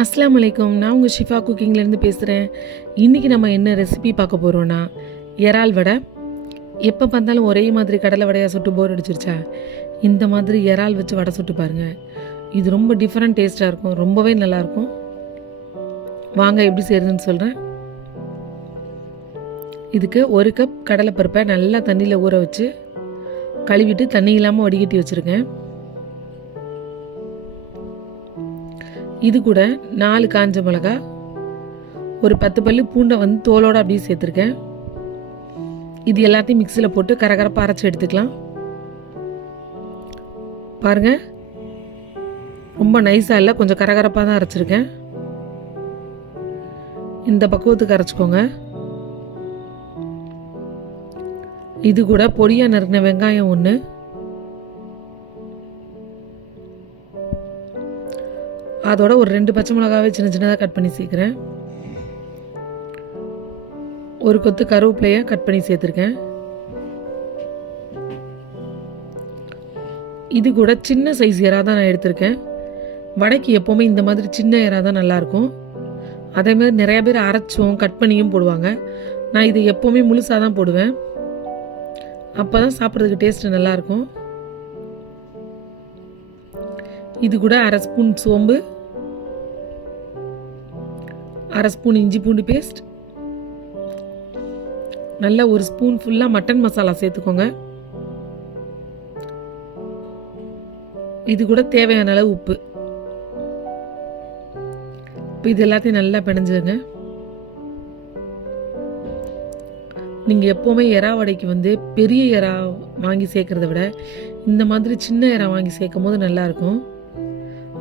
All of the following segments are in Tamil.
அஸ்ஸலாமு அலைக்கும். நான் உங்கள் ஷிஃபா குக்கிங்லேருந்து பேசுகிறேன். இன்றைக்கி நம்ம என்ன ரெசிபி பார்க்க போகிறோன்னா இறால் வடை. எப்போ பார்த்தாலும் ஒரே மாதிரி கடலை வடையாக சுட்டு போர் அடிச்சிருச்சா, இந்த மாதிரி இறால் வச்சு வடை சுட்டு பாருங்கள். இது ரொம்ப டிஃப்ரெண்ட் டேஸ்ட்டாக இருக்கும், ரொம்பவே நல்லாயிருக்கும். வாங்க எப்படி செய்கிறதுன்னு சொல்கிறேன். இதுக்கு 1 கப் கடலைப்பருப்பை நல்லா தண்ணியில் ஊற வச்சு கழுவிட்டு தண்ணி இல்லாமல் வடிகட்டி வச்சுருக்கேன். இது கூட 4 காஞ்ச மிளகா, ஒரு 10 பல்லு பூண்டை தோலோடு அப்படியே சேர்த்துருக்கேன். இது எல்லாத்தையும் மிக்சியில் போட்டு கரகரப்பாக அரைச்சி எடுத்துக்கலாம். பாருங்கள், ரொம்ப நைஸாக இல்லை, கொஞ்சம் கரகரப்பாக தான் அரைச்சிருக்கேன். இந்த பக்குவத்துக்கு அரைச்சிக்கோங்க. இது கூட பொடியாக நறுக்கின வெங்காயம் 1, அதோட ஒரு 2 பச்சை மிளகாவே சின்ன சின்னதாக கட் பண்ணி சேர்க்குறேன். ஒரு கொத்து கருவேப்பிலையை கட் பண்ணி சேர்த்துருக்கேன். இது கூட சின்ன சைஸ் இறா தான் நான் எடுத்திருக்கேன். வடைக்கு எப்போவுமே இந்த மாதிரி சின்ன இறா தான் நல்லாயிருக்கும். அதேமாதிரி நிறையா பேர் அரைச்சும் கட் பண்ணியும் போடுவாங்க. நான் இது எப்போவுமே முழுசாக தான் போடுவேன், அப்போ தான் சாப்பிட்றதுக்கு டேஸ்ட்டு நல்லாயிருக்கும். இது கூட 1/2 ஸ்பூன் சோம்பு, 1/2 ஸ்பூன் இஞ்சி பூண்டு பேஸ்ட், நல்லா 1 ஸ்பூன் ஃபுல்லாக மட்டன் மசாலா சேர்த்துக்கோங்க. இது கூட தேவையான அளவு உப்பு. இப்போ இது எல்லாத்தையும் நல்லா பிணைஞ்சுங்க. நீங்கள் எப்போவுமே இறா வடைக்கு பெரிய இறா வாங்கி சேர்க்குறத விட இந்த மாதிரி சின்ன இறா வாங்கி சேர்க்கும் போது நல்லாயிருக்கும்.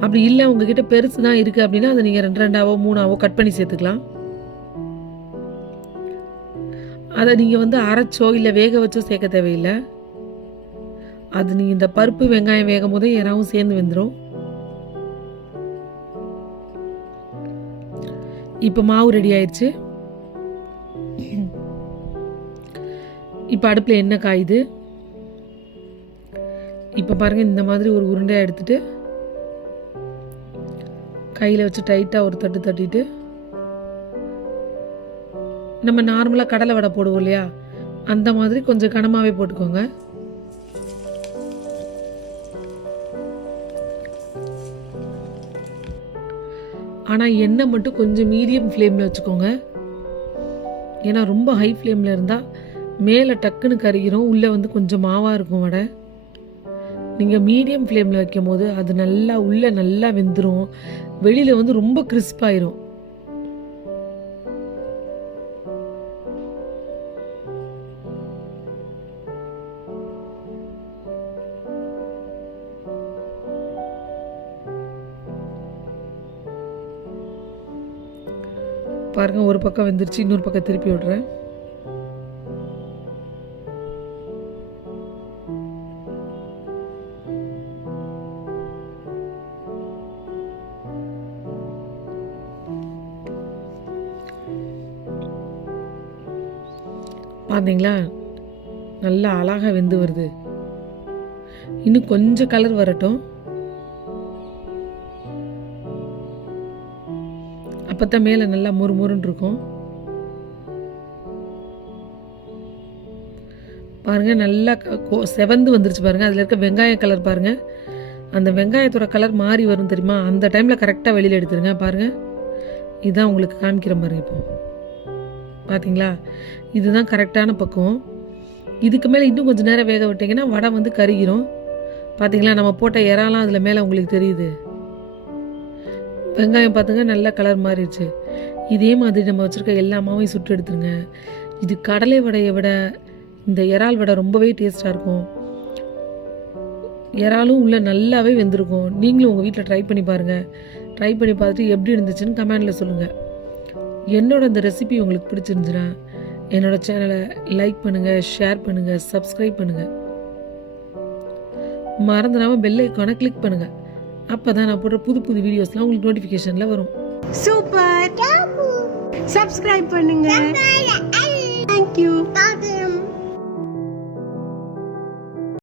அப்படி இல்லை உங்ககிட்ட பெருசு தான் இருக்குது அப்படின்னா அதை நீங்கள் 2-2ஆவோ 3ஆவோ கட் பண்ணி சேர்த்துக்கலாம். அதை நீங்கள் அரைச்சோ இல்லை வேக வச்சோ சேர்க்க தேவையில்லை. அது நீங்கள் இந்த பருப்பு வெங்காயம் வேகும் போதே இறாவும் சேர்ந்து வெந்துடும். இப்போ மாவு ரெடி ஆயிடுச்சு. இப்போ அடுப்பில் எண்ணெய் காயுது. இப்போ பாருங்கள், இந்த மாதிரி ஒரு உருண்டையாக எடுத்துட்டு கையில் வச்சு டைட்டாக ஒரு தட்டு தட்டிட்டு, நம்ம நார்மலாக கடலை வடை போடுவோம் இல்லையா, அந்த மாதிரி கொஞ்சம் கனமாகவே போட்டுக்கோங்க. ஆனால் எண்ணெய் மட்டும் கொஞ்சம் மீடியம் ஃப்ளேமில் வச்சுக்கோங்க. ஏன்னா ரொம்ப ஹை ஃப்ளேமில் இருந்தால் மேலே டக்குன்னு கறிகிறோம், உள்ளே கொஞ்சம் மாவாக இருக்கும் வடை. நீங்கள் மீடியம் ஃப்ளேமில் வைக்கும் போது அது நல்லா உள்ளே நல்லா வெந்துடும், வெளியில் ரொம்ப கிறிஸ்பாயிரும். பாருங்க, ஒரு பக்கம் வெந்துருச்சு, இன்னொரு பக்கம் திருப்பி விடுறேன். பார்த்தீங்களா, நல்லா அழகாக வெந்து வருது. இன்னும் கொஞ்சம் கலர் வரட்டும், அப்போத்தான் மேலே நல்லா முறுமுறுன்னு இருக்கும். பாருங்கள், நல்லா செவந்து வந்துருச்சு பாருங்கள். அதில் இருக்க வெங்காய கலர் பாருங்கள், அந்த வெங்காயத்தோட கலர் மாறி வரும் தெரியுமா, அந்த டைமில் கரெக்டாக வெளியில் எடுத்துருங்க. பாருங்கள், இதுதான் உங்களுக்கு காமிக்கிற பாருங்க. இப்போ பார்த்தீங்களா, இதுதான் கரெக்டான பக்குவம். இதுக்கு மேலே இன்னும் கொஞ்சம் நேரம் வேக விட்டிங்கன்னா வடை கருகிரும். பார்த்தீங்களா, நம்ம போட்ட இறாலாம் அதில் மேலே உங்களுக்கு தெரியுது. வெங்காயம் பார்த்துங்க, நல்லா கலர் மாறிடுச்சு. இதே மாதிரி நம்ம வச்சுருக்க எல்லா மாவையும் சுட்டு எடுத்துருங்க. இது கடலை வடையை விட இந்த இறால் வடை ரொம்பவே டேஸ்ட்டாக இருக்கும். இறாலும் உள்ளே நல்லாவே வெந்திருக்கும். நீங்களும் உங்கள் வீட்டில் ட்ரை பண்ணி பாருங்கள். ட்ரை பண்ணி பார்த்துட்டு எப்படி இருந்துச்சுன்னு கமெண்டில் சொல்லுங்கள். என்னோட இந்த ரெசிபி உங்களுக்கு பிடிச்சிருந்துச்சுன்னா என்னோடய சேனலை லைக் பண்ணுங்கள், ஷேர் பண்ணுங்கள், சப்ஸ்கிரைப் பண்ணுங்கள். மறந்துடாமல் பெல் ஐக்கானை கிளிக் பண்ணுங்கள். அப்போ தான் நான் போடுற புது புது வீடியோஸ்லாம் உங்களுக்கு நோட்டிஃபிகேஷனில் வரும். சூப்பர், சப்ஸ்கிரைப் பண்ணுங்க. தேங்க்யூ.